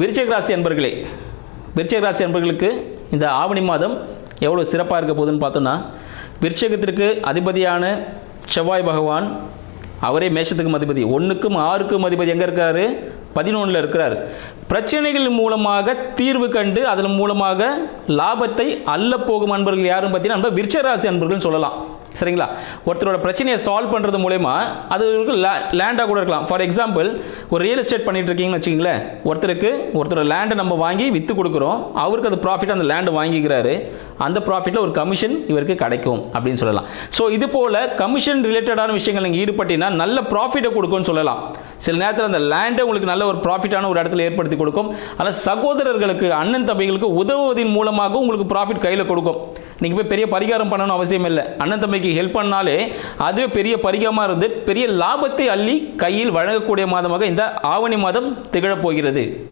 விருச்சிக ராசி அன்பர்களே, விருச்சிக ராசி அன்பர்களுக்கு இந்த ஆவணி மாதம் எவ்வளோ சிறப்பாக இருக்க போகுதுன்னு பார்த்தோன்னா, விருச்சிகத்திற்கு அதிபதியான செவ்வாய் பகவான் அவரே மேஷத்துக்கும் அதிபதி, 1க்கும் 6க்கும் அதிபதி எங்கே இருக்காரு? 11ல் இருக்கிறார். பிரச்சனைகள் மூலமாக தீர்வு கண்டு அதன் மூலமாக லாபத்தை அள்ள போகும் அன்பர்கள் யாரும் பார்த்தீங்கன்னா விருச்சிக ராசி அன்பர்கள் சொல்லலாம். சரிங்களா? ஒருத்தரோட பிரச்சனையை சால்வ் பண்ணுறது மூலமா அது லேண்டாக கூட இருக்கலாம். ஃபார் எக்ஸாம்பிள், ஒரு ரியல் எஸ்டேட் பண்ணிட்டு இருக்கீங்கன்னு வச்சுக்கிங்களேன். ஒருத்தரோட லேண்டை நம்ம வாங்கி விற்று கொடுக்குறோம், அவருக்கு அது ப்ராஃபிட், அந்த லேண்டை வாங்கிக்கிறாரு, அந்த ப்ராஃபிட்டில் ஒரு கமிஷன் இவருக்கு கிடைக்கும் அப்படின்னு சொல்லலாம். ஸோ இது போல் கமிஷன் ரிலேட்டடான விஷயங்கள் நீங்கள் ஈடுபட்டீங்கன்னா நல்ல ப்ராஃபிட்டை கொடுக்கும்னு சொல்லலாம். சில நேரத்தில் அந்த லேண்டை உங்களுக்கு நல்ல ஒரு ப்ராஃபிட்டான ஒரு இடத்துல ஏற்படுத்தி கொடுக்கும். ஆனால் சகோதரர்களுக்கு, அண்ணன் தம்பிகளுக்கு உதவுவதன் மூலமாக உங்களுக்கு ப்ராஃபிட் கையில் கொடுக்கும். நீங்கள் போய் பெரிய பரிகாரம் பண்ணணும் அவசியம் இல்லை. அண்ணன் தம்பிக்கு ஹெல்ப் பண்ணாலே அதுவே பெரிய பரிகாரமாக இருந்து பெரிய லாபத்தை அள்ளி கையில் வழங்கக்கூடிய மாதமாக இந்த ஆவணி மாதம் திகழப் போகிறது.